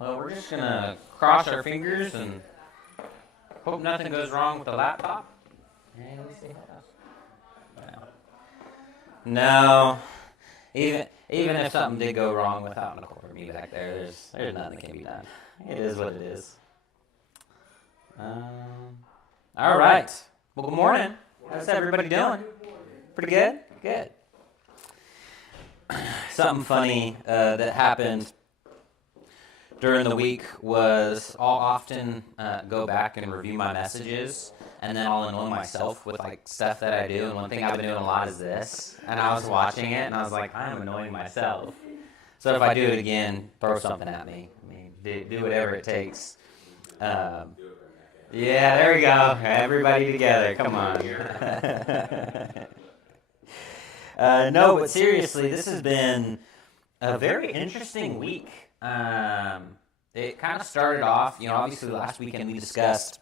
Well, we're just going to cross our fingers and hope nothing goes wrong with the laptop. And we see how it goes. No. Even if something did go wrong without Nicole or me back there, there's nothing that can be done. It is what it is. All right. Well, good morning. How's everybody doing? Pretty good? Good. Something funny that happened during the week was I'll often go back and review my messages, and then I'll annoy myself with like stuff that I do. And one thing I've been doing a lot is this. And I was watching it, and I was like, I'm annoying myself. So if I do it again, throw something at me. I mean, do whatever it takes. Yeah, there we go. Everybody together. Come on. No, but seriously, this has been a very interesting week. It kind of started off, obviously last weekend we discussed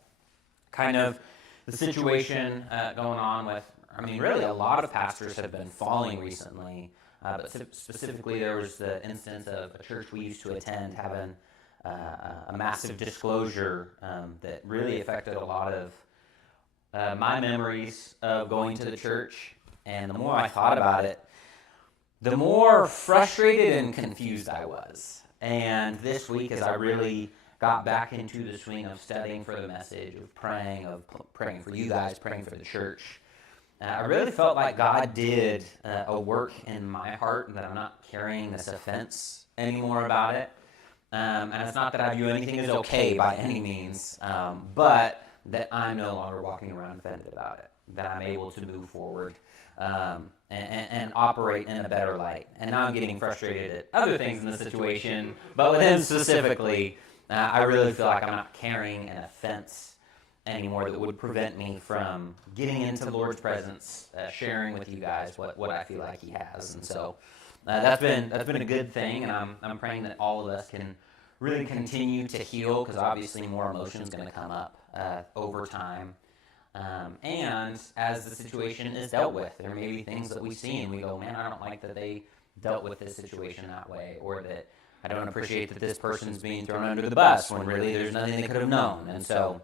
kind of the situation going on with, really a lot of pastors have been falling recently, but specifically there was the instance of a church we used to attend having a massive disclosure that really affected a lot of my memories of going to the church. And the more I thought about it, the more frustrated and confused I was. And this week, as I really got back into the swing of studying for the message, of praying for you guys, praying for the church, I really felt like God did a work in my heart, and that I'm not carrying this offense anymore about it. And it's not that I view anything as okay by any means, but that I'm no longer walking around offended about it, that I'm able to move forward and operate in a better light. And now I'm getting frustrated at other things in the situation, but with him specifically, I really feel like I'm not carrying an offense anymore that would prevent me from getting into the Lord's presence, sharing with you guys what I feel like He has. And so that's been a good thing, and I'm praying that all of us can really continue to heal, because obviously more emotion is going to come up over time. And as the situation is dealt with, there may be things that we see and we go, man, I don't like that they dealt with this situation that way, or that I don't appreciate that this person's being thrown under the bus when really there's nothing they could have known. And so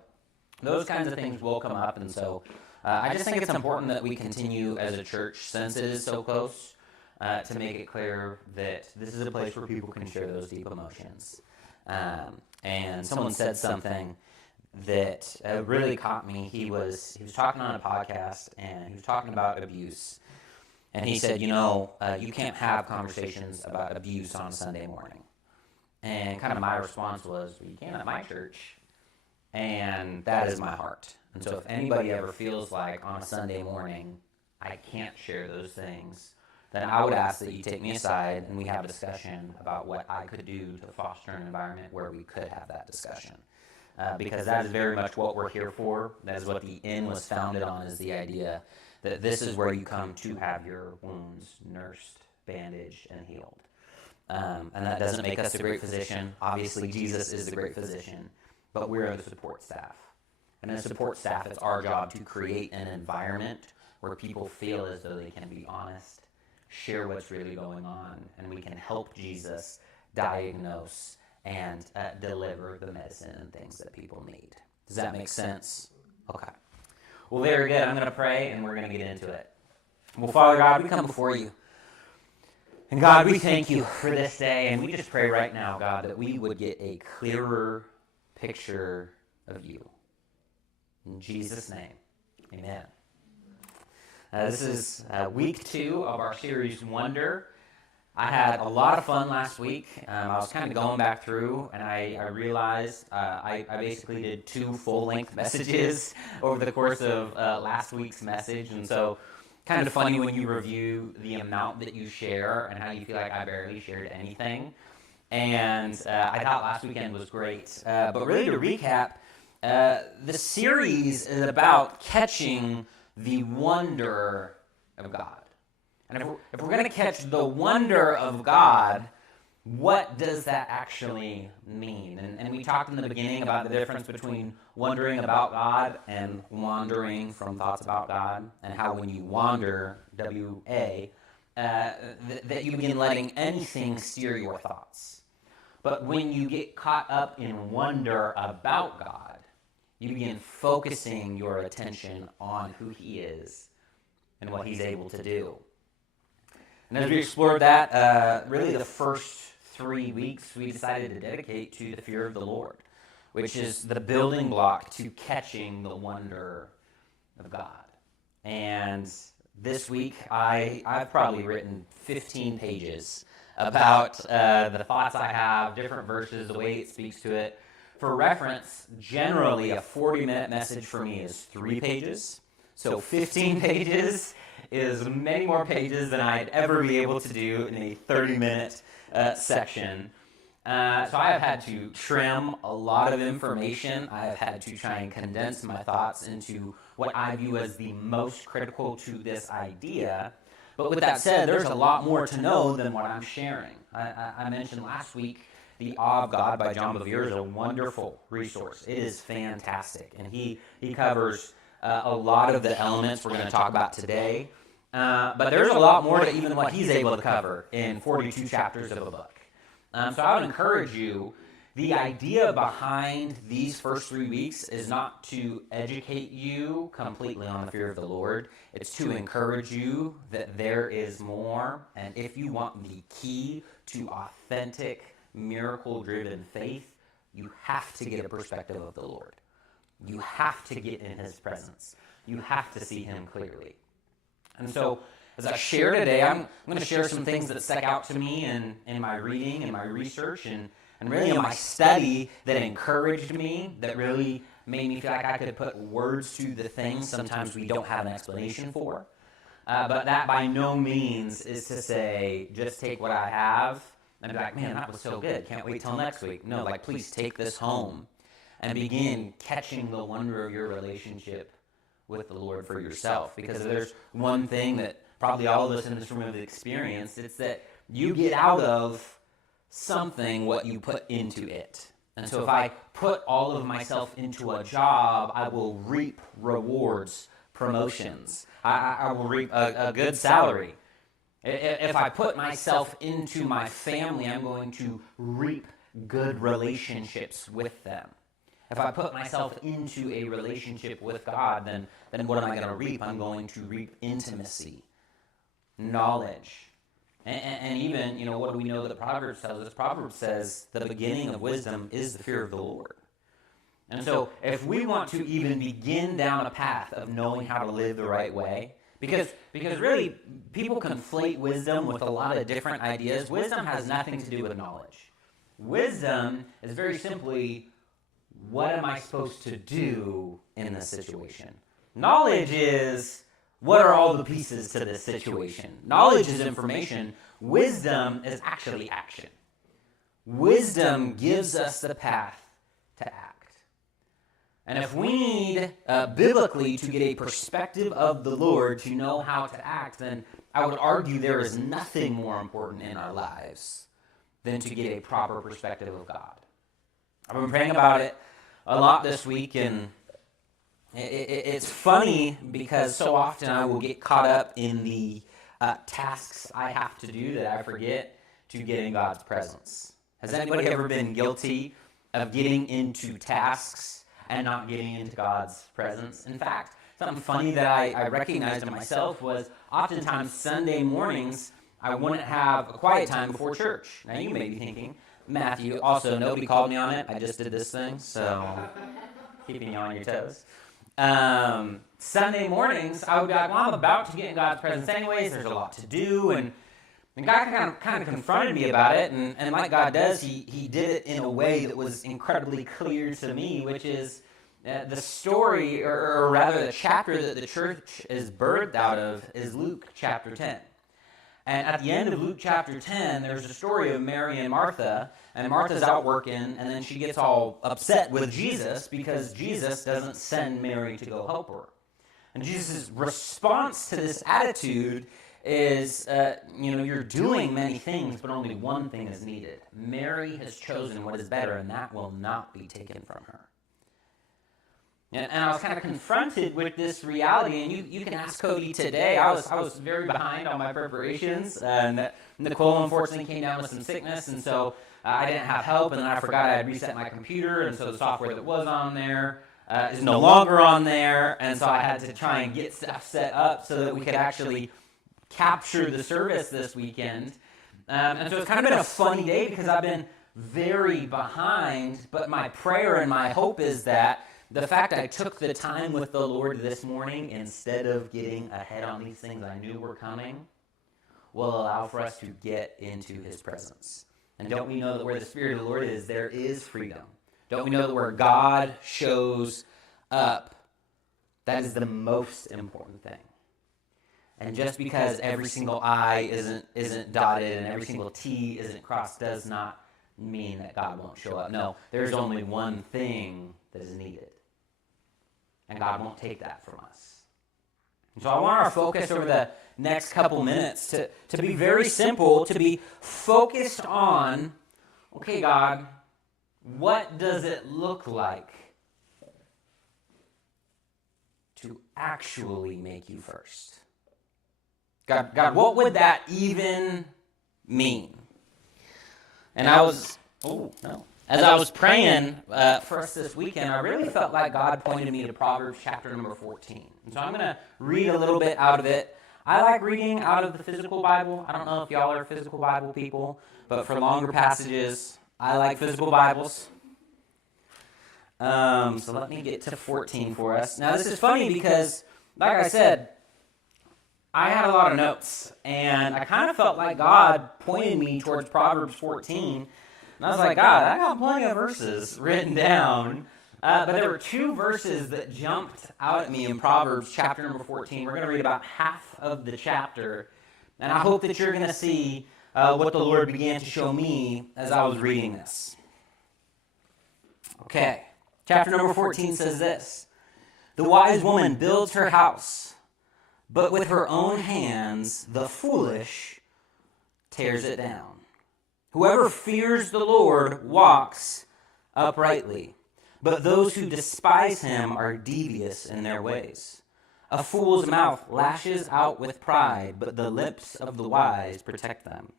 those kinds of things will come up. And so I just think it's important that we continue as a church, since it is so close, to make it clear that this is a place where people can share those deep emotions. And someone said something that really caught me. He was talking on a podcast, and he was talking about abuse. And he said, you can't have conversations about abuse on a Sunday morning. And kind of my response was, well, you can at my church. And that is my heart. And so if anybody ever feels like on a Sunday morning, I can't share those things, then I would ask that you take me aside and we have a discussion about what I could do to foster an environment where we could have that discussion. Because that is very much what we're here for. That is what the inn was founded on, is the idea that this is where you come to have your wounds nursed, bandaged, and healed. And that doesn't make us a great physician. Obviously, Jesus is the great physician, but we're the support staff. And as support staff, it's our job to create an environment where people feel as though they can be honest, share what's really going on, and we can help Jesus diagnose and deliver the medicine and things that people need. Does that make sense? Okay. Well, very good. I'm going to pray, and we're going to get into it. Well, Father God, we come before you. And God, we thank you for this day, and we just pray right now, God, that we would get a clearer picture of you. In Jesus' name, amen. This is week 2 of our series, Wonder. I had a lot of fun last week. I was kind of going back through, and I realized I basically did 2 full-length messages over the course of last week's message. And so kind of funny when you review the amount that you share and how you feel like I barely shared anything. And I thought last weekend was great. But really, to recap, the series is about catching the wonder of God. And if we're going to catch the wonder of God, what does that actually mean? And we talked in the beginning about the difference between wondering about God and wandering from thoughts about God, and how when you wander, W-A, that you begin letting anything steer your thoughts. But when you get caught up in wonder about God, you begin focusing your attention on who he is and what he's able to do. And as we explored that, really the first 3 weeks, we decided to dedicate to the fear of the Lord, which is the building block to catching the wonder of God. And this week, I've probably written 15 pages about the thoughts I have, different verses, the way it speaks to it. For reference, generally a 40-minute message for me is 3 pages. So 15 pages is many more pages than I'd ever be able to do in a 30-minute section. So I have had to trim a lot of information. I have had to try and condense my thoughts into what I view as the most critical to this idea. But with that said, there's a lot more to know than what I'm sharing. I mentioned last week The Awe of God by John Bevere is a wonderful resource. It is fantastic. And he covers a lot of the elements we're going to talk about today. But there's a lot more to even what he's able to cover in 42 chapters of a book. So I would encourage you, the idea behind these first 3 weeks is not to educate you completely on the fear of the Lord. It's to encourage you that there is more. And if you want the key to authentic, miracle-driven faith, you have to get a perspective of the Lord. You have to get in his presence. You have to see him clearly. And so, as I share today, I'm going to share some things that stuck out to me in my reading and my research and really in my study that encouraged me, that really made me feel like I could put words to the things sometimes we don't have an explanation for. But that by no means is to say, just take what I have and be like, man, that was so good. Can't wait till next week. No, like, please take this home and begin catching the wonder of your relationship with the Lord for yourself. Because if there's one thing that probably all of us in this room have experienced, it's that you get out of something what you put into it. And so if I put all of myself into a job, I will reap rewards, promotions. I will reap a good salary. If I put myself into my family, I'm going to reap good relationships with them. If I put myself into a relationship with God, then what am I going to reap? I'm going to reap intimacy, knowledge. And even, what do we know that the Proverbs tells us? Proverbs says the beginning of wisdom is the fear of the Lord. And so if we want to even begin down a path of knowing how to live the right way, because really people conflate wisdom with a lot of different ideas. Wisdom has nothing to do with knowledge. Wisdom is very simply, what am I supposed to do in this situation? Knowledge is, what are all the pieces to this situation? Knowledge is information. Wisdom is actually action. Wisdom gives us the path to act. And if we need, biblically, to get a perspective of the Lord to know how to act, then I would argue there is nothing more important in our lives than to get a proper perspective of God. I've been praying about it a lot this week, and it's funny because so often I will get caught up in the tasks I have to do that I forget to get in God's presence. Has anybody ever been guilty of getting into tasks and not getting into God's presence? In fact, something funny that I recognized in myself was oftentimes Sunday mornings I wouldn't have a quiet time before church. Now you may be thinking, Matthew, also nobody called me on it. I just did this thing, so keeping you on your toes. Sunday mornings, I would be like, well, I'm about to get in God's presence anyways. There's a lot to do, and God kind of confronted me about it, and like God does, he did it in a way that was incredibly clear to me, which is the story, or rather the chapter that the church is birthed out of is Luke chapter 10. And at the end of Luke chapter 10, there's a story of Mary and Martha, and Martha's out working, and then she gets all upset with Jesus because Jesus doesn't send Mary to go help her. And Jesus' response to this attitude is, you're doing many things, but only one thing is needed. Mary has chosen what is better, and that will not be taken from her. And I was kind of confronted with this reality, and you can ask Cody today. I was very behind on my preparations, and Nicole unfortunately came down with some sickness, and so I didn't have help, and then I forgot I had reset my computer, and so the software that was on there is no longer on there, and so I had to try and get stuff set up so that we could actually capture the service this weekend. And so it's kind of been a funny day because I've been very behind, but my prayer and my hope is that the fact I took the time with the Lord this morning instead of getting ahead on these things I knew were coming will allow for us to get into his presence. And don't we know that where the Spirit of the Lord is, there is freedom? Don't we know that where God shows up, that is the most important thing? And just because every single I isn't dotted and every single T isn't crossed does not mean that God won't show up. No, there's only one thing that is needed. And God won't take that from us. And so I want our focus over the next couple minutes to be very simple, to be focused on, okay, God, what does it look like to actually make you first? God, what would that even mean? And as I was praying for us this weekend, I really felt like God pointed me to Proverbs chapter number 14. And so I'm going to read a little bit out of it. I like reading out of the physical Bible. I don't know if y'all are physical Bible people, but for longer passages, I like physical Bibles. So let me get to 14 for us. Now, this is funny because, like I said, I had a lot of notes, and I kind of felt like God pointed me towards Proverbs 14, and I was like, God, I got plenty of verses written down, but there were two verses that jumped out at me in Proverbs chapter number 14. We're going to read about half of the chapter, and I hope that you're going to see what the Lord began to show me as I was reading this. Okay, chapter number 14 says this: "The wise woman builds her house, but with her own hands the foolish tears it down. Whoever fears the Lord walks uprightly, but those who despise him are devious in their ways. A fool's mouth lashes out with pride, but the lips of the wise protect them.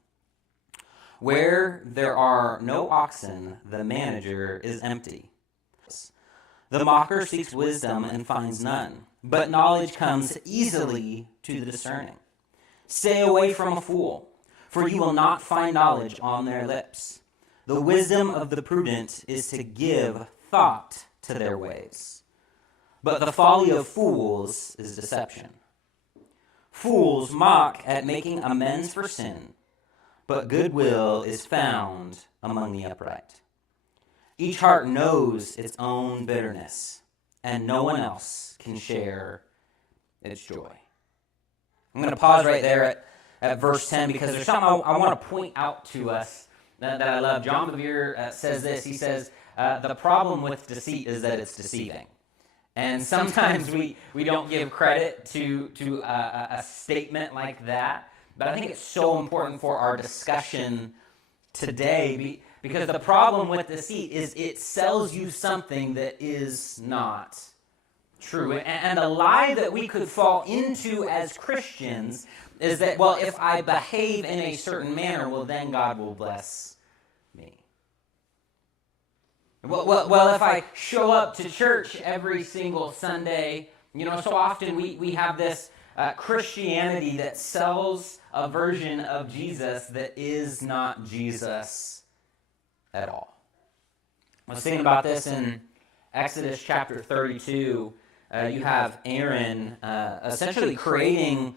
Where there are no oxen, the manager is empty. The mocker seeks wisdom and finds none, but knowledge comes easily to the discerning. Stay away from a fool, for you will not find knowledge on their lips. The wisdom of the prudent is to give thought to their ways, but the folly of fools is deception. Fools mock at making amends for sin, but goodwill is found among the upright. Each heart knows its own bitterness, and no one else can share its joy." I'm going to pause right there at verse 10 because there's something I want to point out to us that I love. John Bevere says this. He says, the problem with deceit is that it's deceiving. And sometimes we don't give credit to a statement like that, but I think it's so important for our discussion today because the problem with deceit is it sells you something that is not true. And a lie that we could fall into as Christians is that, well, if I behave in a certain manner, well, then God will bless me. Well, if I show up to church every single Sunday, so often we have this Christianity that sells a version of Jesus that is not Jesus at all. I was thinking about this in Exodus chapter 32. You have Aaron essentially creating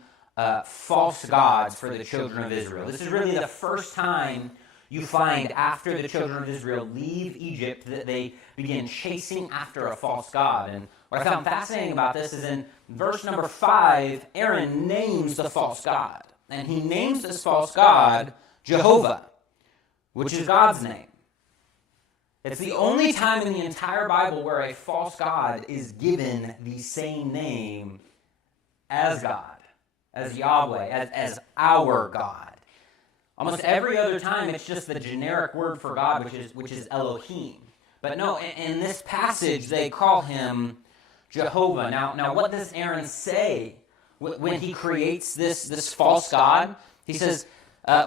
false gods for the children of Israel. This is really the first time you find after the children of Israel leave Egypt that they begin chasing after a false god. And what I found fascinating about this is in verse number 5, Aaron names the false god. And he names this false god Jehovah, which is God's name. It's the only time in the entire Bible where a false god is given the same name as God, as Yahweh, as our God. Almost every other time, it's just the generic word for God, which is Elohim. But no, in this passage, they call him Jehovah. Now what does Aaron say when he creates this false god? He says,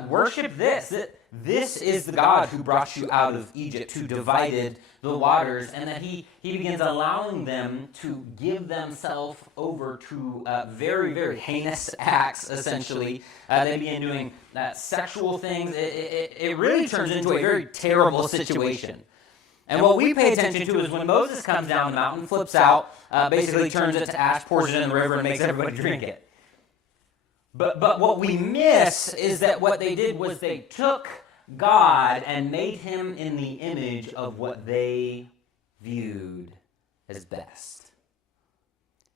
worship this. This is the God who brought you out of Egypt, who divided the waters, and that he begins allowing them to give themselves over to very, very heinous acts, essentially. They begin doing sexual things. It really turns into a very terrible situation. And what we pay attention to is when Moses comes down the mountain, flips out, basically turns it to ash, pours it in the river, and makes everybody drink it. But what we miss is that what they did was they took God and made him in the image of what they viewed as best.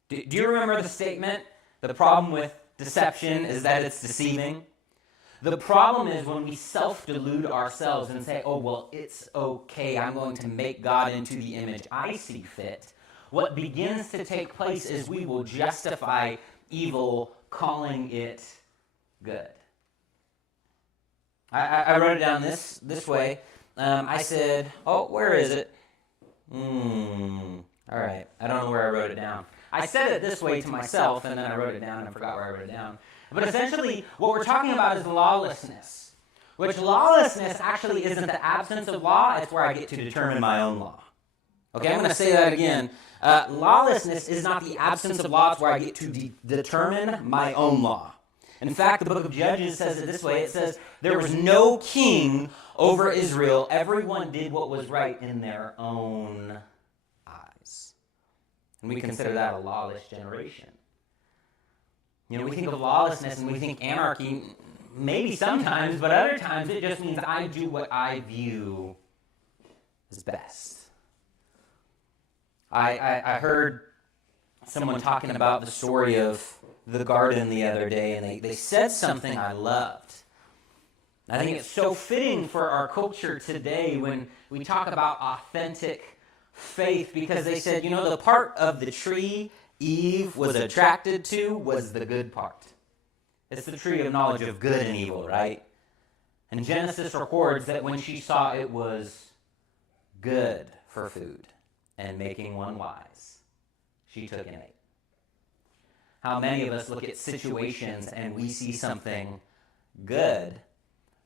Do you remember the statement? The problem with deception is that it's deceiving. The problem is when we self-delude ourselves and say, oh, well, it's okay, I'm going to make God into the image I see fit. What begins to take place is we will justify evil, calling it good. I wrote it down this way. I said, oh, where is it? All right, I don't know where I wrote it down. I said it this way to myself, and then I wrote it down and forgot where I wrote it down. But essentially, what we're talking about is lawlessness, which lawlessness actually isn't the absence of law, it's where I get to determine my own law. Okay, I'm going to say that again. Lawlessness is not the absence of law, it's where I get to determine my own law. In fact, the book of Judges says it this way. It says, there was no king over Israel. Everyone did what was right in their own eyes. And we consider that a lawless generation. You know, we think of lawlessness and we think anarchy, maybe sometimes, but other times it just means I do what I view as best. I heard someone talking about the story of the garden the other day, and they said something I loved. I think it's so fitting for our culture today when we talk about authentic faith, because they said, you know, the part of the tree Eve was attracted to was the good part. It's the tree of knowledge of good and evil, right? And Genesis records that when she saw it was good for food and making one wise, she took and ate. How many of us look at situations and we see something good,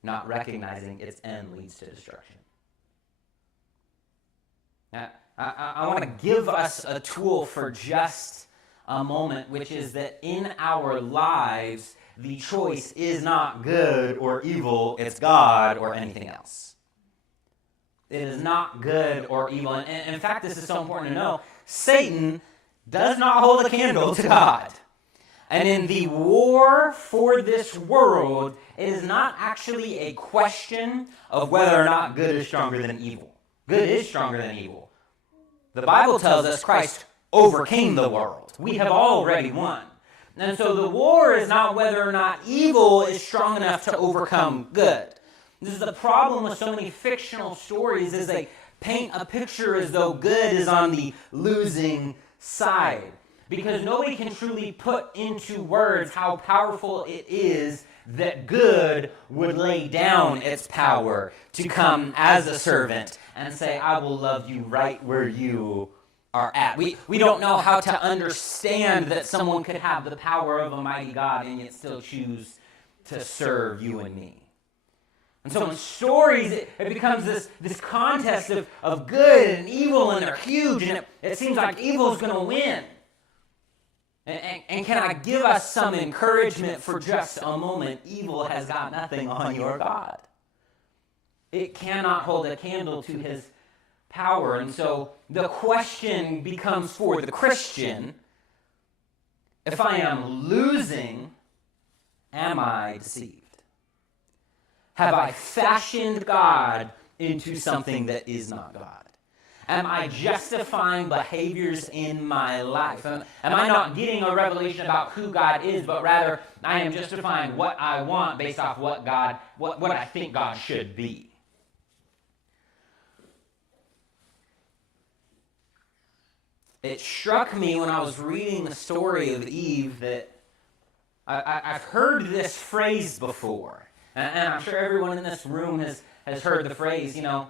not recognizing its end leads to destruction. Now, I want to give us a tool for just a moment, which is that in our lives, the choice is not good or evil, it's God or anything else. It is not good or evil. And in fact, this is so important to know, Satan does not hold a candle to God. And in the war for this world, it is not actually a question of whether or not good is stronger than evil. Good is stronger than evil. The Bible tells us Christ overcame the world. We have already won. And so the war is not whether or not evil is strong enough to overcome good. This is the problem with so many fictional stories, is they paint a picture as though good is on the losing side. Because nobody can truly put into words how powerful it is that good would lay down its power to come as a servant and say, I will love you right where you are at. We don't know how to understand that someone could have the power of a mighty God and yet still choose to serve you and me. And so in stories, it becomes this contest of good and evil, and they're huge, and it seems like evil is going to win. And can I give us some encouragement for just a moment? Evil has got nothing on your God. It cannot hold a candle to his power. And so the question becomes for the Christian, if I am losing, am I deceived? Have I fashioned God into something that is not God? Am I justifying behaviors in my life? Am I not getting a revelation about who God is, but rather I am justifying what I want based off what I think God should be? It struck me when I was reading the story of Eve that I've heard this phrase before. And I'm sure everyone in this room has heard the phrase, you know,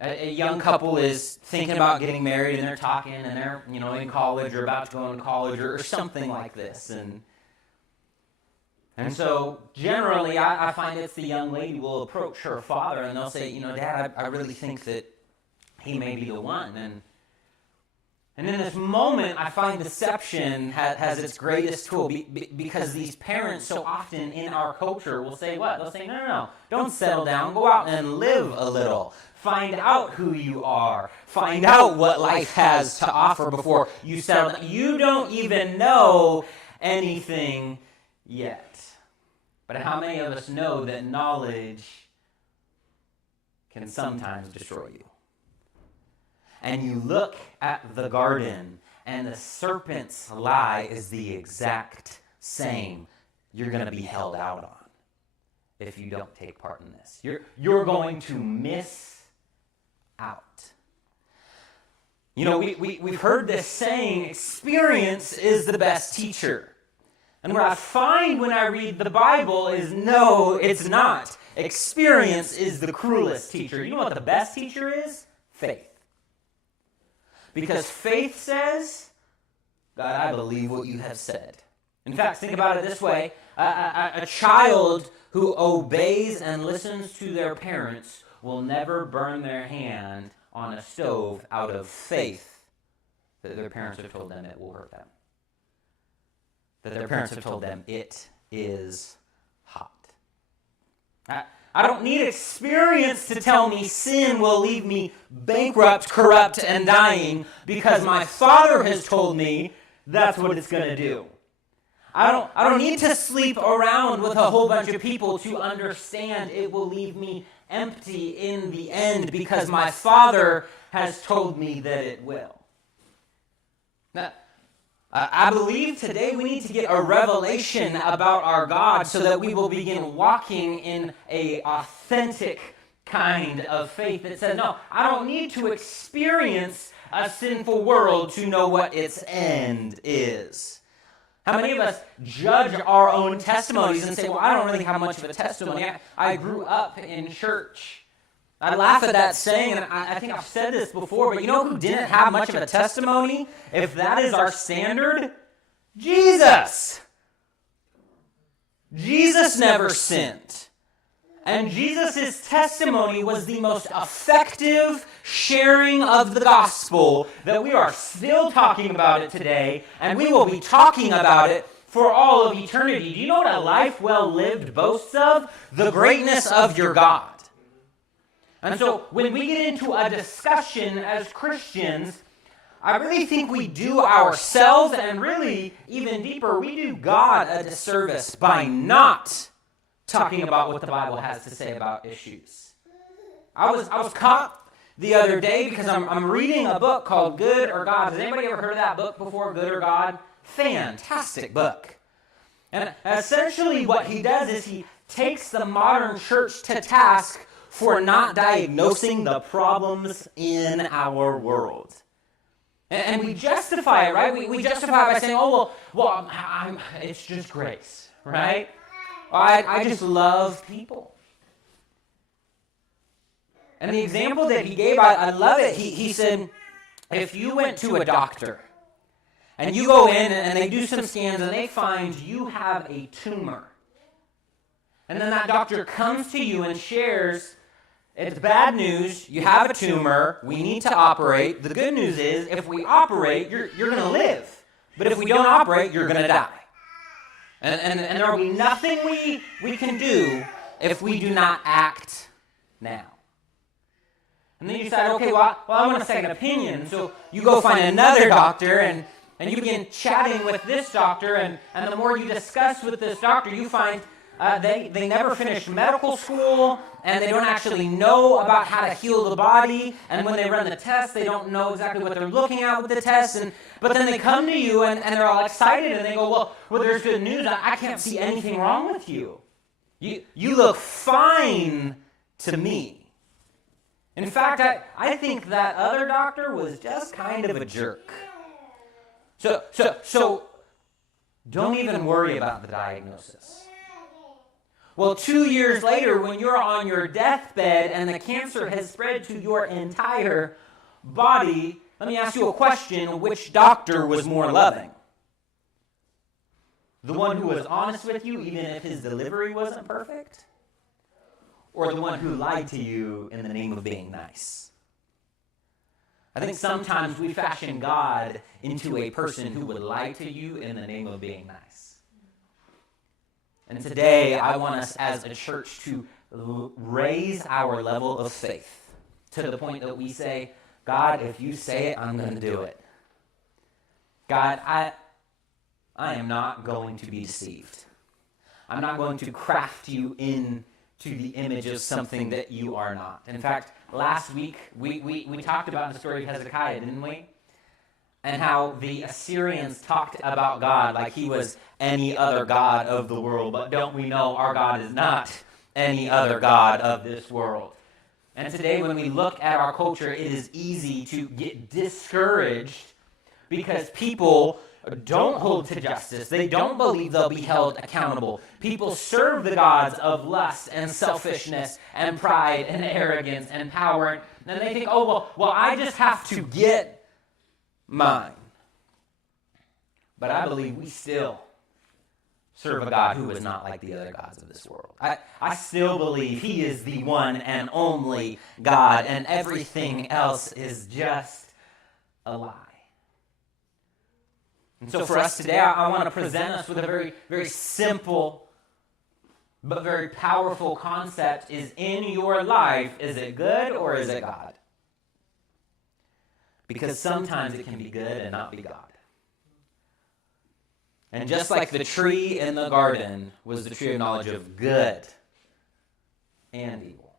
A young couple is thinking about getting married and they're talking and they're, in college or about to go into college or something like this. And so generally I find it's the young lady will approach her father and they'll say, Dad, I really think that he may be the one. And in this moment, I find deception has its greatest tool because these parents so often in our culture will say what? They'll say, no, don't settle down. Go out and live a little. Find out who you are. Find out what life has to offer before you settle down. You don't even know anything yet. But how many of us know that knowledge can sometimes destroy you? And you look at the garden, and the serpent's lie is the exact same. You're going to be held out on if you don't take part in this. You're going to miss out. We've heard this saying, experience is the best teacher. And what I find when I read the Bible is, no, it's not. Experience is the cruelest teacher. You know what the best teacher is? Faith. Because faith says, God, I believe what you have said. In fact, think about it this way. A child who obeys and listens to their parents will never burn their hand on a stove out of faith that their parents have told them it will hurt them. That their parents have told them it is hot. I don't need experience to tell me sin will leave me bankrupt, corrupt, and dying because my Father has told me that's what it's going to do. I don't need to sleep around with a whole bunch of people to understand it will leave me empty in the end because my Father has told me that it will. Now, I believe today we need to get a revelation about our God so that we will begin walking in an authentic kind of faith that says, no, I don't need to experience a sinful world to know what its end is. How many of us judge our own testimonies and say, well, I don't really have much of a testimony. I grew up in church. I laugh at that saying, and I think I've said this before, but you know who didn't have much of a testimony? If that is our standard, Jesus. Jesus never sinned. And Jesus' testimony was the most effective sharing of the gospel that we are still talking about it today, and we will be talking about it for all of eternity. Do you know what a life well lived boasts of? The greatness of your God. And so when we get into a discussion as Christians, I really think we do ourselves, and really even deeper, we do God a disservice by not talking about what the Bible has to say about issues. I was caught the other day because I'm reading a book called Good or God. Has anybody ever heard of that book before, Good or God? Fantastic book. And essentially what he does is he takes the modern church to task for not diagnosing the problems in our world. And we justify it, right? We justify it by saying, it's just grace, right? I just love people. And the example that he gave, I love it. He said, if you went to a doctor and you go in and they do some scans and they find you have a tumor, and then that doctor comes to you and shares, it's bad news, you have a tumor, we need to operate. The good news is, if we operate, you're going to live. But if we don't operate, you're going to die. And there will be nothing we can do if we do not act now. And then you decide, okay, well, I want a second opinion. So you go find another doctor, and you begin chatting with this doctor, and the more you discuss with this doctor, you find they never finished medical school, and they don't actually know about how to heal the body, and when they run the test, they don't know exactly what they're looking at with the test, but then they come to you, and they're all excited, and they go, well, there's good news. I can't see anything wrong with you. You look fine to me. In fact, I think that other doctor was just kind of a jerk. So don't even worry about the diagnosis. Well, 2 years later, when you're on your deathbed and the cancer has spread to your entire body, let me ask you a question. Which doctor was more loving? The one who was honest with you, even if his delivery wasn't perfect? Or the one who lied to you in the name of being nice? I think sometimes we fashion God into a person who would lie to you in the name of being nice. And today, I want us as a church to raise our level of faith to the point that we say, God, if you say it, I'm going to do it. God, I am not going to be deceived. I'm not going to craft you into the image of something that you are not. In fact, last week, we talked about the story of Hezekiah, didn't we? And how the Assyrians talked about God like he was any other god of the world. But don't we know our God is not any other god of this world? And today when we look at our culture, it is easy to get discouraged because people don't hold to justice. They don't believe they'll be held accountable. People serve the gods of lust and selfishness and pride and arrogance and power. And they think, oh, well, I just have to get mine. But I believe we still serve a God who is not like the other gods of this world. I still believe he is the one and only God, and everything else is just a lie. And so for us today, I want to present us with a very, very simple but very powerful concept. Is in your life, is it good or is it God? Because sometimes it can be good and not be God. And just like the tree in the garden was the tree of knowledge of good and evil,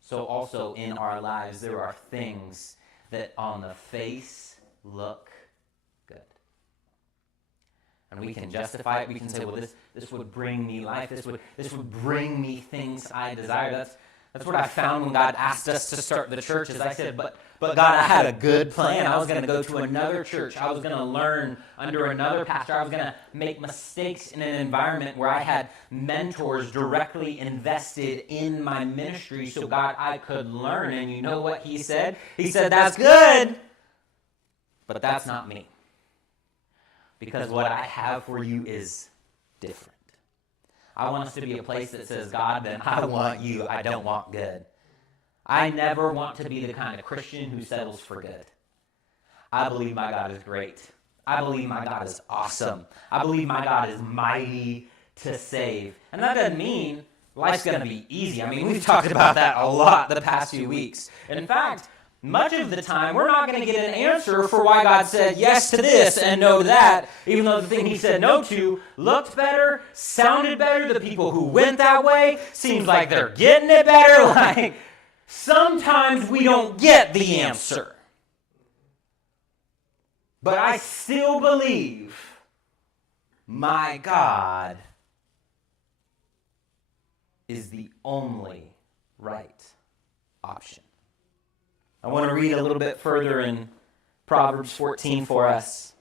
so also in our lives there are things that on the face look good. And we can justify it. We can say, well, this would bring me life. This would bring me things I desire. That's what I found when God asked us to start the church. Is I said, but God, I had a good plan. I was going to go to another church. I was going to learn under another pastor. I was going to make mistakes in an environment where I had mentors directly invested in my ministry so God, I could learn. And you know what he said? He said, that's good, but that's not me. Because what I have for you is different. I want us to be a place that says, God, then I want you. I don't want good. I never want to be the kind of Christian who settles for good. I believe my God is great. I believe my God is awesome. I believe my God is mighty to save. And that doesn't mean life's going to be easy. I mean, we've talked about that a lot the past few weeks. In fact, much of the time, we're not going to get an answer for why God said yes to this and no to that, even though the thing he said no to looked better, sounded better. The people who went that way seems like they're getting it better. Like, sometimes we don't get the answer. But I still believe my God is the only right option. I want to read a little bit further in Proverbs 14 for us.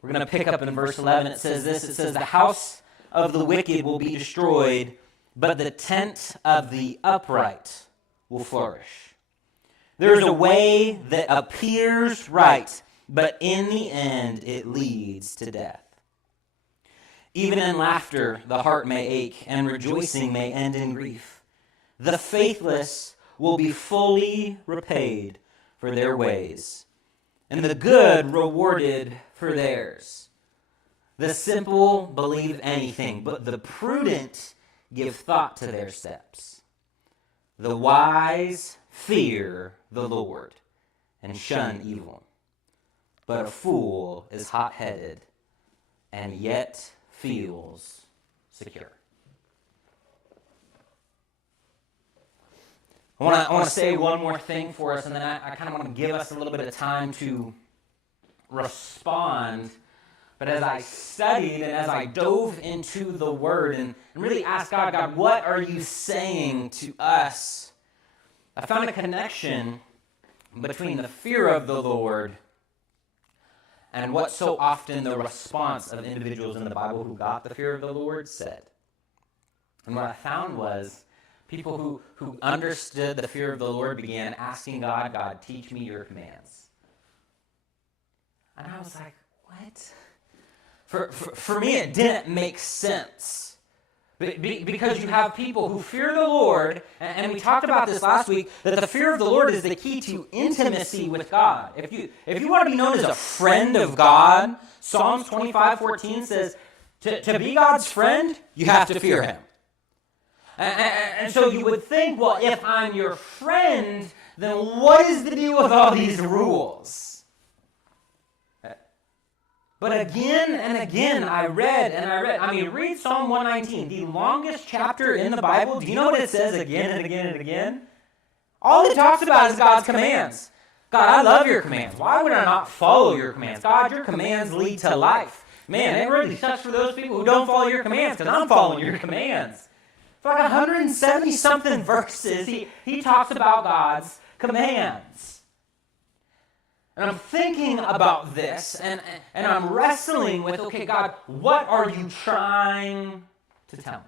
We're going to pick up in verse 11. It says this. It says, the house of the wicked will be destroyed, but the tent of the upright will flourish. There is a way that appears right, but in the end it leads to death. Even in laughter the heart may ache, and rejoicing may end in grief. The faithless will be fully repaid for their ways, and the good rewarded for theirs. The simple believe anything, but the prudent give thought to their steps. The wise fear the Lord and shun evil, but a fool is hot-headed and yet feels secure. I want to say one more thing for us, and then I kind of want to give us a little bit of time to respond. But as I studied and as I dove into the Word and really asked God, what are you saying to us? I found a connection between the fear of the Lord and what so often the response of individuals in the Bible who got the fear of the Lord said. And what I found was people who understood the fear of the Lord began asking God, God, teach me your commands. And I was like, what? For me, it didn't make sense. Because you have people who fear the Lord, and we talked about this last week, that the fear of the Lord is the key to intimacy with God. If you want to be known as a friend of God, Psalms 25:14 says, to be God's friend, you have to fear him. And so you would think, well, if I'm your friend, then what is the deal with all these rules? But again and again, I read. I mean, read Psalm 119, the longest chapter in the Bible. Do you know what it says again and again and again? All it talks about is God's commands. God, I love your commands. Why would I not follow your commands? God, your commands lead to life. Man, it really sucks for those people who don't follow your commands, because I'm following your commands. For like 170-something verses, he talks about God's commands. And I'm thinking about this, and I'm wrestling with, okay, God, what are you trying to tell me?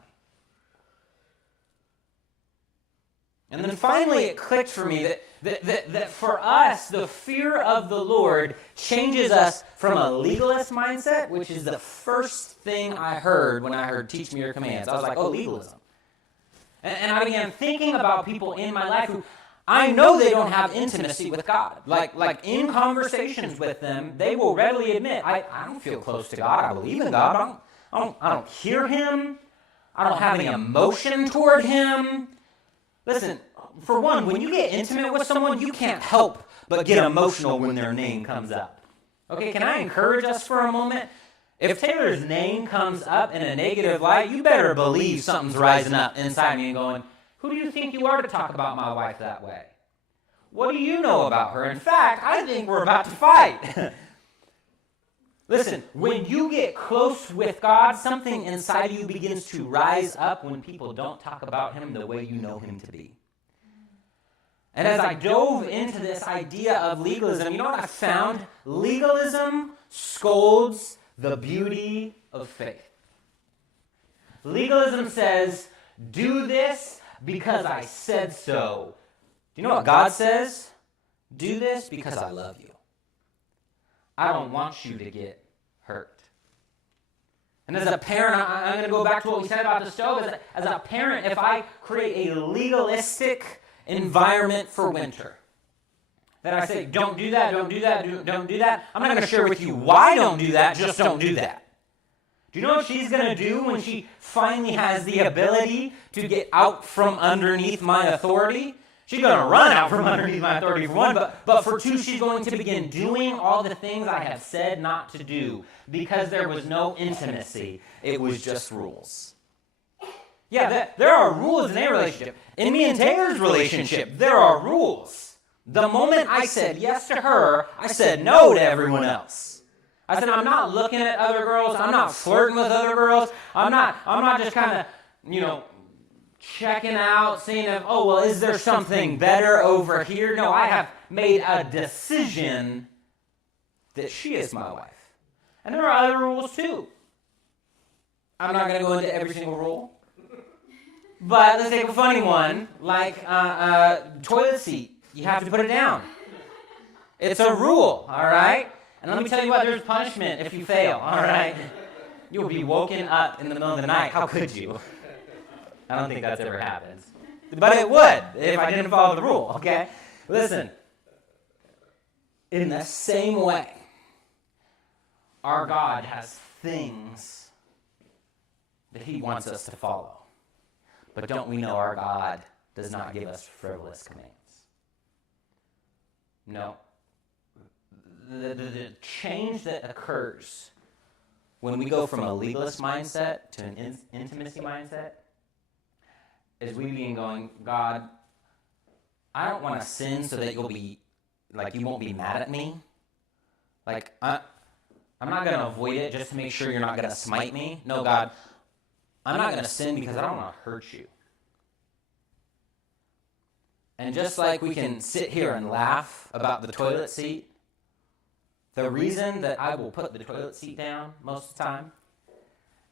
And then finally it clicked for me that for us, the fear of the Lord changes us from a legalist mindset, which is the first thing I heard when I heard teach me your commands. I was like, oh, legalism. And I began thinking about people in my life who I know they don't have intimacy with God. Like in conversations with them, they will readily admit, I don't feel close to God. I believe in God. I don't hear him. I don't have any emotion toward him. Listen, for one, when you get intimate with someone, you can't help but get emotional when their name comes up. Okay, can I encourage us for a moment? If Taylor's name comes up in a negative light, you better believe something's rising up inside me and going, who do you think you are to talk about my wife that way? What do you know about her? In fact, I think we're about to fight. Listen, when you get close with God, something inside of you begins to rise up when people don't talk about him the way you know him to be. And as I dove into this idea of legalism, you know what I found? Legalism scolds the beauty of faith. Legalism says, do this because I said so. Do you know what God says? Do this because I love you. I don't want you to get hurt. And as a parent, I'm going to go back to what we said about the stove. As a parent, if I create a legalistic environment for winter, that I say, don't do that, don't do that, don't do that, I'm not going to share with you why don't do that, just don't do that. Do you know what she's going to do when she finally has the ability to get out from underneath my authority? She's going to run out from underneath my authority, for one, but for two, she's going to begin doing all the things I have said not to do because there was no intimacy. It was just rules. Yeah, there are rules in a relationship. In me and Taylor's relationship, there are rules. The moment I said yes to her, I said no to everyone else. I said, I'm not looking at other girls. I'm not flirting with other girls. I'm not just kind of, checking out, seeing if, is there something better over here? No, I have made a decision that she is my wife. And there are other rules too. I'm not going to go into every single rule. But let's take a funny one, like toilet seat. You have to put it down. It's a rule, all right? And let me tell you what, there's punishment if you fail, all right? You'll be woken up in the middle of the night. How could you? I don't think that's ever happened. But it would if I didn't follow the rule, okay? Listen, in the same way, our God has things that he wants us to follow. But don't we know our God does not give us frivolous commands? No. The change that occurs when we go from a legalist mindset to an intimacy mindset is we begin going, God, I don't want to sin so that you won't be mad at me. I'm not going to avoid it just to make sure you're not going to smite me. No, God, I'm not going to sin because I don't want to hurt you. And just like we can sit here and laugh about the toilet seat, the reason that I will put the toilet seat down most of the time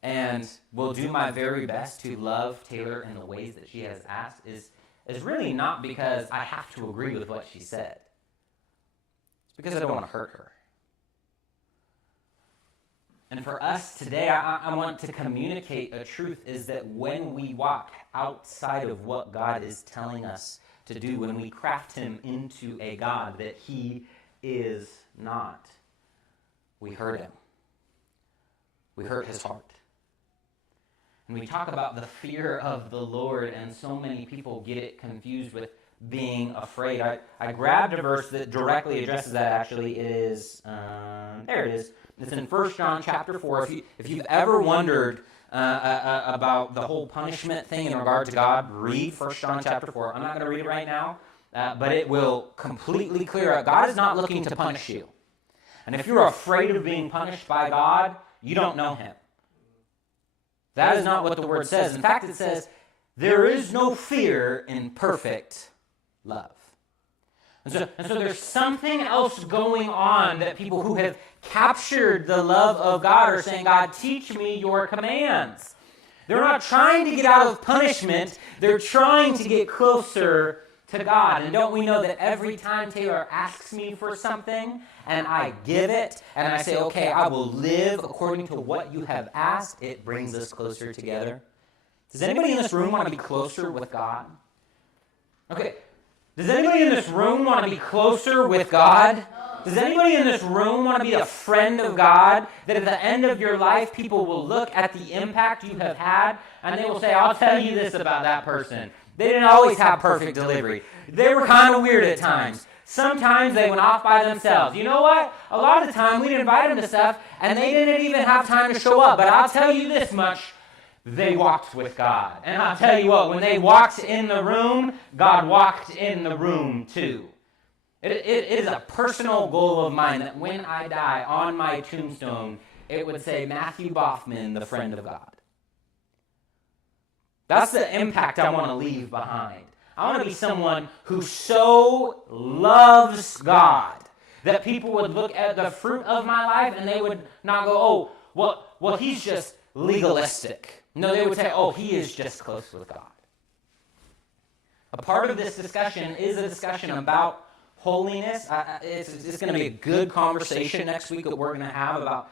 and will do my very best to love Taylor in the ways that she has asked is really not because I have to agree with what she said. It's because I don't want to hurt her. And for us today, I want to communicate a truth is that when we walk outside of what God is telling us to do, when we craft him into a God that he is not, we hurt him. We hurt his heart. And we talk about the fear of the Lord, and so many people get it confused with being afraid. I grabbed a verse that directly addresses that, actually. It is, there it is. It's in 1 John chapter 4. If you've ever wondered about the whole punishment thing in regard to God, read 1 John chapter 4. I'm not going to read it right now, but it will completely clear up. God is not looking to punish you. And if you're afraid of being punished by God, you don't know him. That is not what the word says. In fact, it says, there is no fear in perfect love. And so there's something else going on that people who have captured the love of God are saying, God, teach me your commands. They're not trying to get out of punishment. They're trying to get closer to God. And don't we know that every time Taylor asks me for something and I give it and I say, okay, I will live according to what you have asked, it brings us closer together. Does anybody in this room want to be closer with God? Okay. Does anybody in this room want to be closer with God? Does anybody in this room want to be a friend of God? That at the end of your life, people will look at the impact you have had and they will say, I'll tell you this about that person. They didn't always have perfect delivery. They were kind of weird at times. Sometimes they went off by themselves. You know what? A lot of the time we'd invite them to stuff and they didn't even have time to show up. But I'll tell you this much. They walked with God. And I'll tell you what, when they walked in the room, God walked in the room too. It is a personal goal of mine that when I die on my tombstone, it would say Matthew Baughman, the friend of God. That's the impact I want to leave behind. I want to be someone who so loves God that people would look at the fruit of my life and they would not go, oh, well, he's just legalistic. No, they would say, oh, he is just close with God. A part of this discussion is a discussion about holiness. It's going to be a good conversation next week that we're going to have about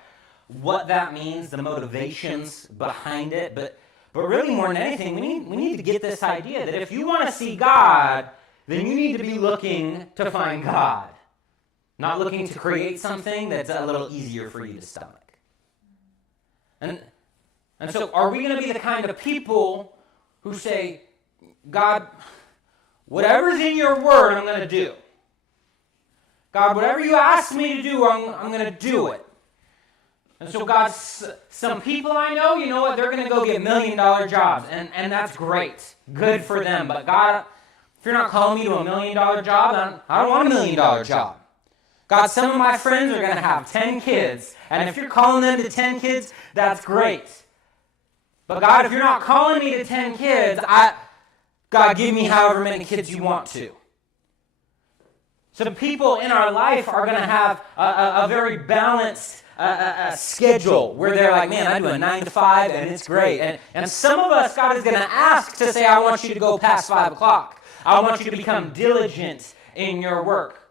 what that means, the motivations behind it. But really more than anything, we need to get this idea that if you want to see God, then you need to be looking to find God. Not looking to create something that's a little easier for you to stomach. And so are we going to be the kind of people who say, God, whatever's in your word, I'm going to do. God, whatever you ask me to do, I'm going to do it. And so God, some people I know, you know what, they're going to go get $1 million jobs, and that's great. Good for them. But God, if you're not calling me to $1 million job, I don't want $1 million job. God, some of my friends are going to have 10 kids, and if you're calling them to 10 kids, that's great. But God, if you're not calling me to 10 kids, God, give me however many kids you want to. Some people in our life are going to have a very balanced schedule where they're like, man, I do a 9 to 5 and it's great. And some of us, God is going to ask to say, I want you to go past 5 o'clock. I want you to become diligent in your work.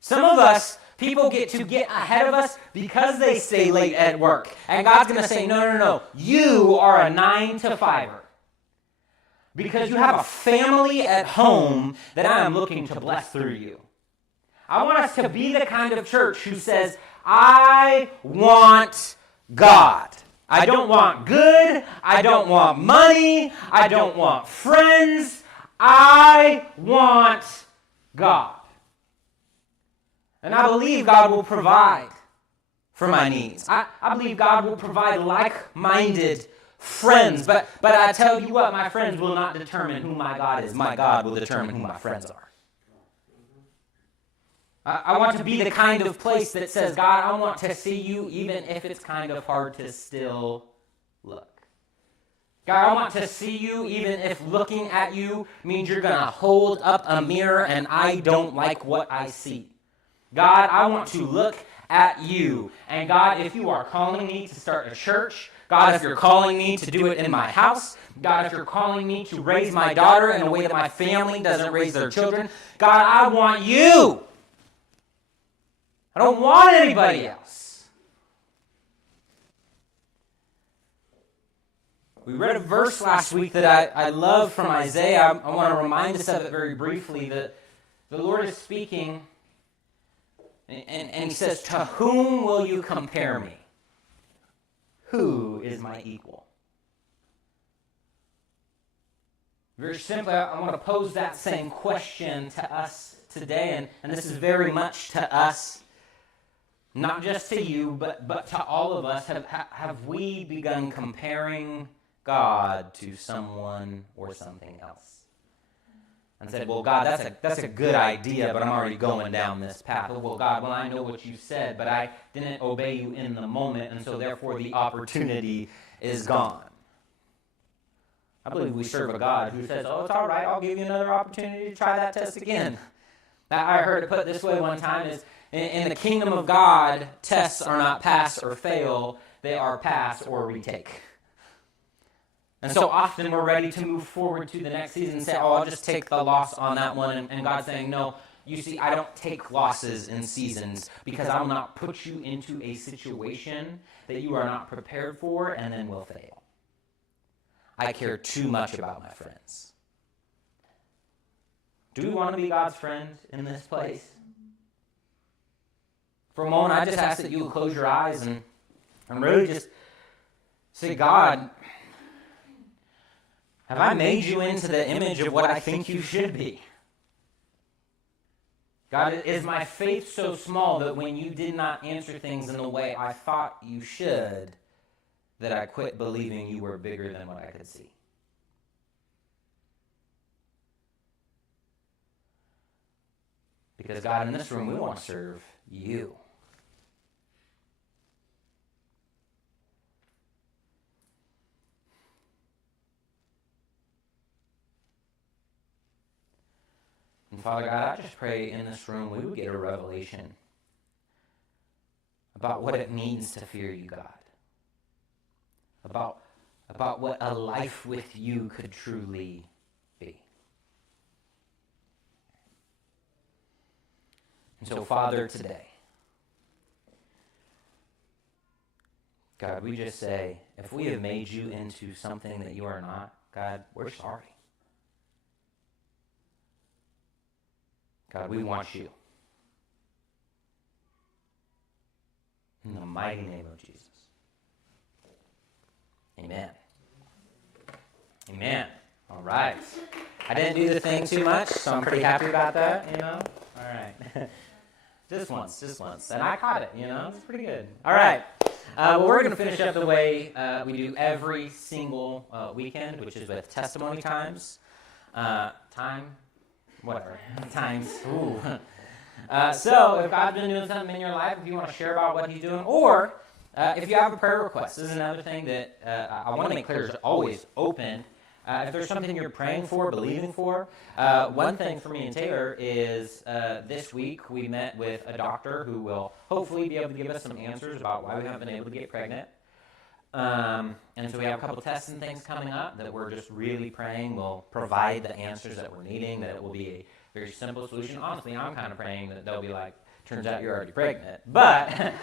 Some of us, people get ahead of us because they stay late at work. And God's going to say, no. You are a 9 to 5er. Because you have a family at home that I am looking to bless through you. I want us to be the kind of church who says, I want God. I don't want good. I don't want money. I don't want friends. I want God. And I believe God will provide for my needs. I believe God will provide like-minded friends. But I tell you what, my friends will not determine who my God is. My God will determine who my friends are. I want to be the kind of place that says, God, I want to see you even if it's kind of hard to still look. God, I want to see you even if looking at you means you're going to hold up a mirror and I don't like what I see. God, I want to look at you. And God, if you are calling me to start a church, God, if you're calling me to do it in my house, God, if you're calling me to raise my daughter in a way that my family doesn't raise their children, God, I want you. I don't want anybody else. We read a verse last week that I love from Isaiah. I want to remind us of it very briefly, that the Lord is speaking, and he says, to whom will you compare me? Who is my equal? Very simply, I want to pose that same question to us today, and this is very much to us, not just to you, but to all of us. Have we begun comparing God to someone or something else? And said, well, God, that's a good idea, but I'm already going down this path. Well, God, I know what you said, but I didn't obey you in the moment, and so therefore the opportunity is gone. I believe we serve a God who says, oh, it's all right, I'll give you another opportunity to try that test again. I heard it put this way one time, is in the kingdom of God, tests are not pass or fail, they are pass or retake. And so often we're ready to move forward to the next season and say, oh, I'll just take the loss on that one. And God's saying, no, you see, I don't take losses in seasons because I will not put you into a situation that you are not prepared for and then will fail. I care too much about my friends. Do we want to be God's friend in this place? For a moment, I just ask that you will close your eyes and really just say, God, have I made you into the image of what I think you should be? God, is my faith so small that when you did not answer things in the way I thought you should, that I quit believing you were bigger than what I could see? Because God, in this room, we want to serve you. And Father God, I just pray in this room we would get a revelation about what it means to fear you, God. About what a life with you could truly be. And so, Father, today, God, we just say, if we have made you into something that you are not, God, we're sorry. God, we want you. In the mighty name of Jesus. Amen. Amen. All right. I didn't do the thing too much, so I'm pretty happy about that, you know? All right. Just once. And I caught it, you know? It's pretty good. All right. Well, we're going to finish up the way we do every single weekend, which is with testimony times. Times. Ooh. So if God's been doing something in your life, if you want to share about what he's doing, or if you have a prayer request, this is another thing that I want to make clear is always open. If there's something you're praying for, believing for, one thing for me and Taylor is this week we met with a doctor who will hopefully be able to give us some answers about why we haven't been able to get pregnant. And so we have a couple tests and things coming up that we're just really praying will provide the answers that we're needing, that it will be a very simple solution. Honestly, I'm kind of praying that they'll be like, turns out you're already pregnant. But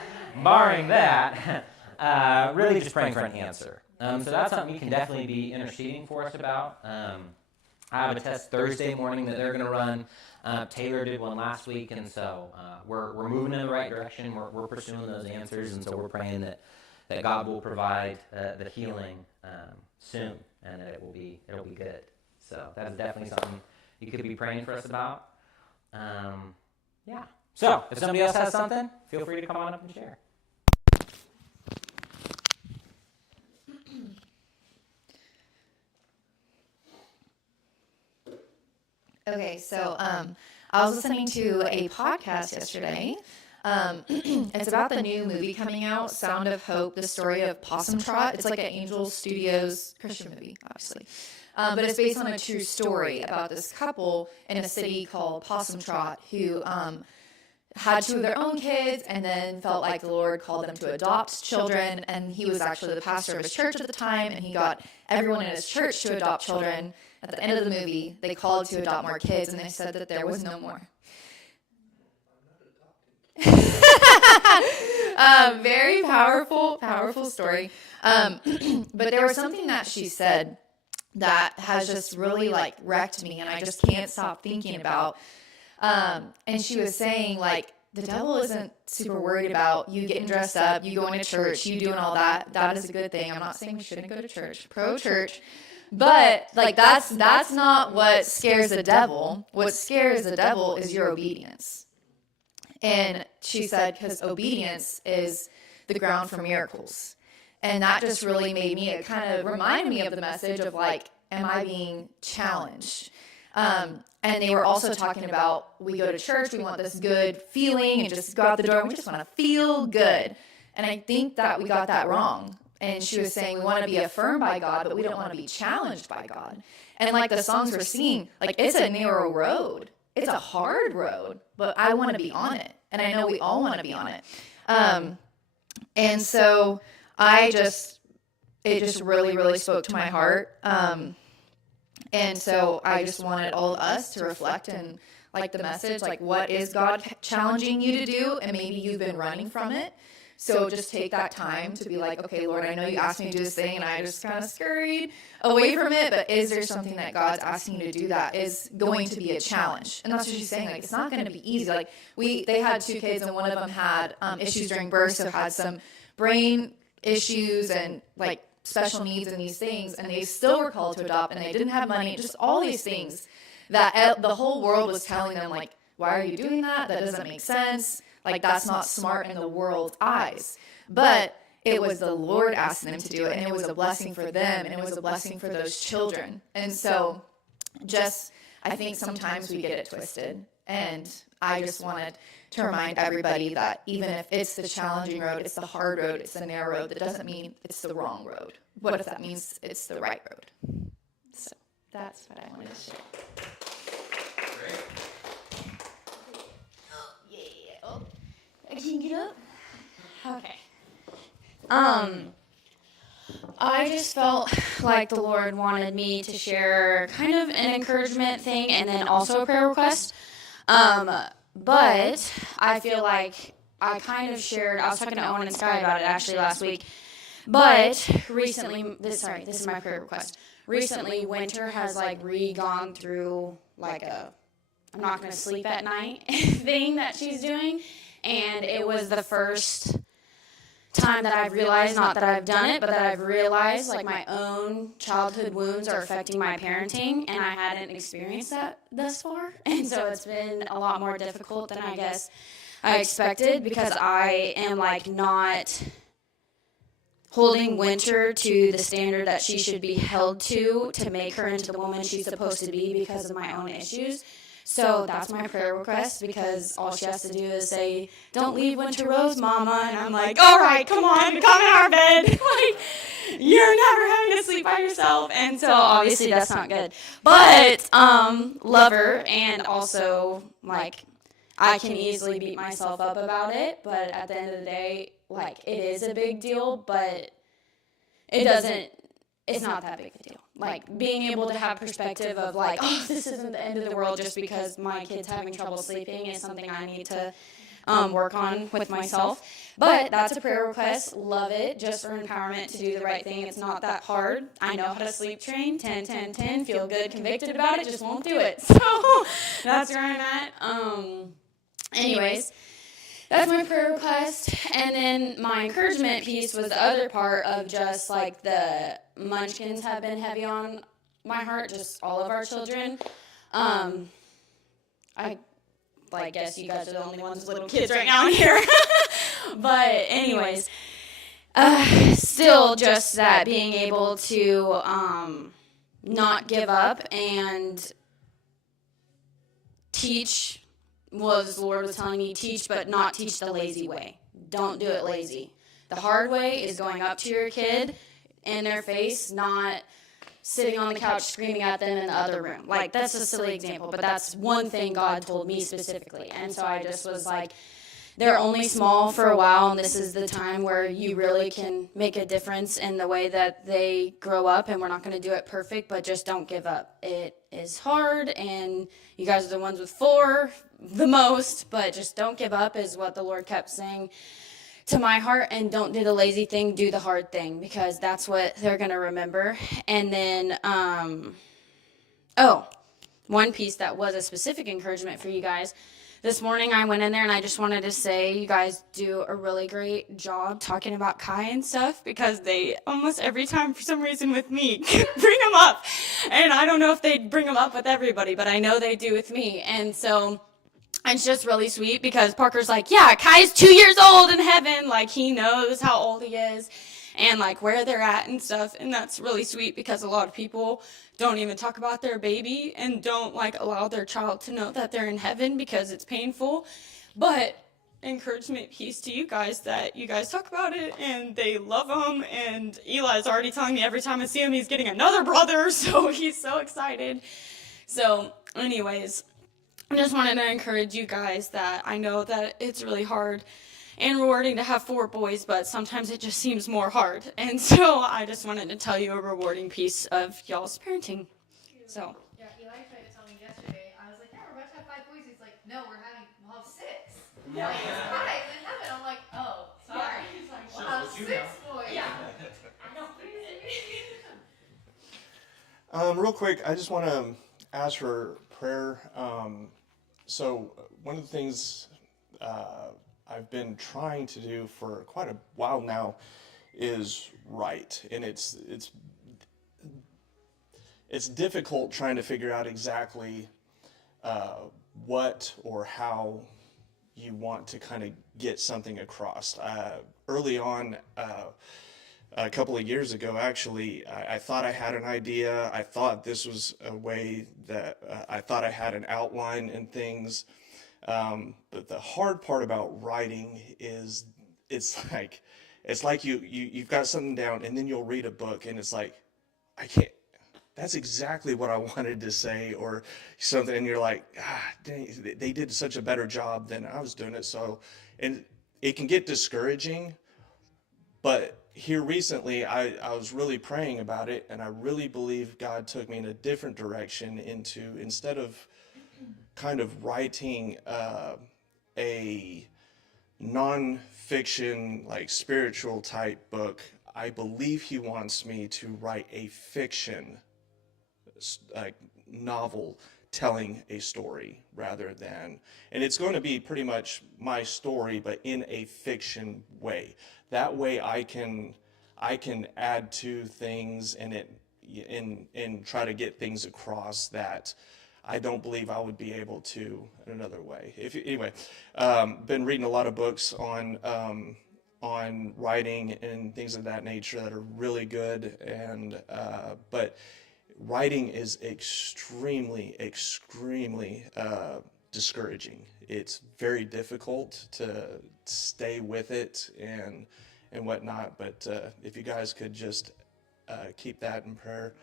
barring that, really just praying for an answer. So that's something you can definitely be interceding for us about. I have a test Thursday morning that they're going to run. Taylor did one last week, and so we're moving in the right direction. We're pursuing those answers, and so we're praying that God will provide the healing soon, and that it'll be good. So that is definitely something you could be praying for us about. Yeah. So if somebody else has something, feel free to come on up and share. Okay, so I was listening to a podcast yesterday. It's about the new movie coming out, Sound of Hope, the story of Possum Trot. It's like an Angel Studios Christian movie, obviously. But it's based on a true story about this couple in a city called Possum Trot who had 2 of their own kids and then felt like the Lord called them to adopt children. And he was actually the pastor of his church at the time, and he got everyone in his church to adopt children. At the end of the movie, they called to adopt more kids, and they said that there was no more. Very powerful story. But there was something that she said that has just really like wrecked me, and I just can't stop thinking about. And she was saying, like, the devil isn't super worried about you getting dressed up, you going to church, you doing all that. That is a good thing. I'm not saying we shouldn't go to church, pro-church. But, like, that's not what scares the devil. What scares the devil is your obedience. And she said, because obedience is the ground for miracles. And that just really made me, it kind of reminded me of the message of, like, am I being challenged? And they were also talking about, we go to church, we want this good feeling and just go out the door and we just want to feel good. And I think that we got that wrong. And she was saying we want to be affirmed by God, but we don't want to be challenged by God. And like the songs we're singing, like, it's a narrow road. It's a hard road, but I want to be on it. And I know we all want to be on it. And so it just really, really spoke to my heart. And so I just wanted all of us to reflect and, like, the message, like, what is God challenging you to do? And maybe you've been running from it. So just take that time to be like, okay, Lord, I know you asked me to do this thing, and I just kind of scurried away from it, but is there something that God's asking you to do that is going to be a challenge? And that's what she's saying. Like, it's not going to be easy. Like, they had 2 kids, and one of them had issues during birth, so had some brain issues and, like, special needs and these things, and they still were called to adopt, and they didn't have money, just all these things that the whole world was telling them, like, why are you doing that? That doesn't make sense. Like, that's not smart in the world's eyes. But it was the Lord asking them to do it, and it was a blessing for them, and it was a blessing for those children. And so I think sometimes we get it twisted, and I just wanted to remind everybody that even if it's the challenging road, it's the hard road, it's the narrow road, that doesn't mean it's the wrong road. What if that means it's the right road? So that's what I wanted to share. Great. Oh, yeah. Oh, I can get up. Okay. I just felt like the Lord wanted me to share kind of an encouragement thing and then also a prayer request. But I feel like I kind of shared, I was talking to Owen and Sky about it actually last week, but recently, this is my prayer request. Recently, Winter has like gone through like I'm not going to sleep at night thing that she's doing, and it was the first time that I've realized, not that I've done it, but that I've realized like my own childhood wounds are affecting my parenting, and I hadn't experienced that thus far. And so it's been a lot more difficult than I guess I expected, because I am like not holding Winter to the standard that she should be held to make her into the woman she's supposed to be because of my own issues. So that's my prayer request, because all she has to do is say, "Don't leave Winter Rose, Mama." And I'm like, all right, come on, come in our bed. Like, you're never having to sleep by yourself. And so obviously that's not good. But love her, and also, like, I can easily beat myself up about it. But at the end of the day, like, it is a big deal, but it's not that big a deal. Like, being able to have perspective of like, oh, this isn't the end of the world just because my kid's having trouble sleeping is something I need to work on with myself. But that's a prayer request. Love it. Just for empowerment to do the right thing. It's not that hard. I know how to sleep train. 10, 10, 10. Feel good, convicted about it. Just won't do it. So that's where I'm at. Anyways, that's my prayer request. And then my encouragement piece was the other part of just like the munchkins have been heavy on my heart, just all of our children. I guess you guys are the only ones with little kids right now in here. But anyways, still just that being able to not give up and teach. The Lord was telling me, teach, but not teach the lazy way. Don't do it lazy. The hard way is going up to your kid in their face, not sitting on the couch screaming at them in the other room. Like, that's a silly example, but that's one thing God told me specifically. And so I just was like, they're only small for a while, and this is the time where you really can make a difference in the way that they grow up, and we're not going to do it perfect, but just don't give up. It is hard, and you guys are the ones with 4 the most, but just don't give up is what the Lord kept saying to my heart, and don't do the lazy thing, do the hard thing, because that's what they're going to remember. And then, one piece that was a specific encouragement for you guys. This morning I went in there and I just wanted to say you guys do a really great job talking about Kai and stuff, because they almost every time for some reason with me bring them up. And I don't know if they bring them up with everybody, but I know they do with me. And so it's just really sweet because Parker's like, yeah, Kai's 2 years old in heaven. Like, he knows how old he is and like where they're at and stuff. And that's really sweet because a lot of people don't even talk about their baby and don't like allow their child to know that they're in heaven because it's painful. But encouragement piece to you guys that you guys talk about it and they love him. And Eli's already telling me every time I see him, he's getting another brother. So he's so excited. So anyways, I just wanted to encourage you guys that I know that it's really hard and rewarding to have 4 boys, but sometimes it just seems more hard. And so I just wanted to tell you a rewarding piece of y'all's parenting. So. Yeah, Eli tried to tell me yesterday. I was like, yeah, we're about to have 5 boys. He's like, no, we'll have 6. Yeah. Like, it's 5 in heaven. I'm like, oh, sorry. Yeah. He's like, we'll have 6 boys. Yeah. I know. Real quick, I just want to ask for prayer. So one of the things I've been trying to do for quite a while now is write, and it's difficult trying to figure out exactly what or how you want to kind of get something across. Early on, a couple of years ago, actually, I thought I had an idea. I thought this was a way that I thought I had an outline and things. But the hard part about writing is it's like you've got something down and then you'll read a book and it's like, I can't, that's exactly what I wanted to say or something. And you're like, dang, they did such a better job than I was doing it. So, and it can get discouraging, but here recently, I was really praying about it, and I really believe God took me in a different direction into, instead of kind of writing a non-fiction, like spiritual type book, I believe he wants me to write a fiction like novel telling a story rather than, and it's going to be pretty much my story, but in a fiction way. That way I can add to things and try to get things across that I don't believe I would be able to in another way. Anyway, been reading a lot of books on writing and things of that nature that are really good, and but writing is extremely discouraging. It's very difficult to stay with it and whatnot. But if you guys could just keep that in prayer.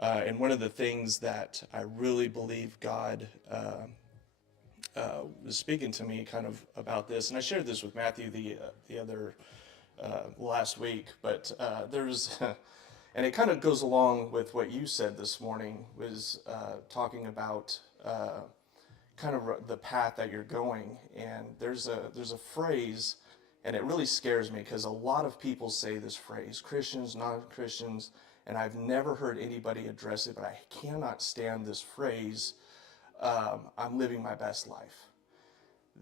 And one of the things that I really believe God was speaking to me kind of about this, and I shared this with Matthew the other last week, but there's, and it kind of goes along with what you said this morning, was talking about kind of the path that you're going. And there's a phrase, and it really scares me because a lot of people say this phrase, Christians, non-Christians, and I've never heard anybody address it, but I cannot stand this phrase, I'm living my best life.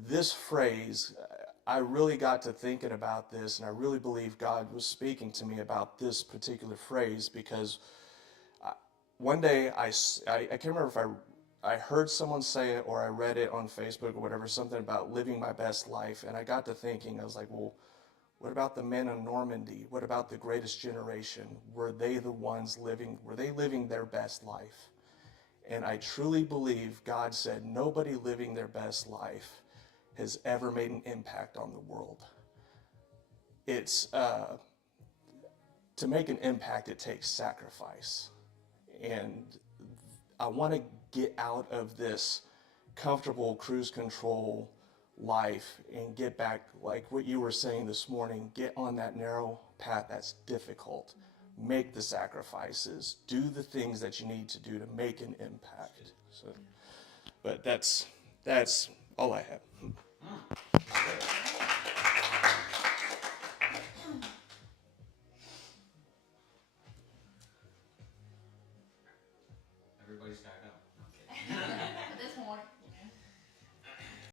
This phrase, I really got to thinking about this, and I really believe God was speaking to me about this particular phrase, because one day I can't remember if I heard someone say it or I read it on Facebook or whatever, something about living my best life, and I got to thinking, I was like, well, what about the men of Normandy? What about the greatest generation? Were they living their best life? And I truly believe God said nobody living their best life has ever made an impact on the world. It's, to make an impact, it takes sacrifice. and I want to get out of this comfortable cruise control life and get back, like what you were saying this morning, get on that narrow path that's difficult. Make the sacrifices, do the things that you need to do to make an impact. So, but that's all I have. Everybody's got to go.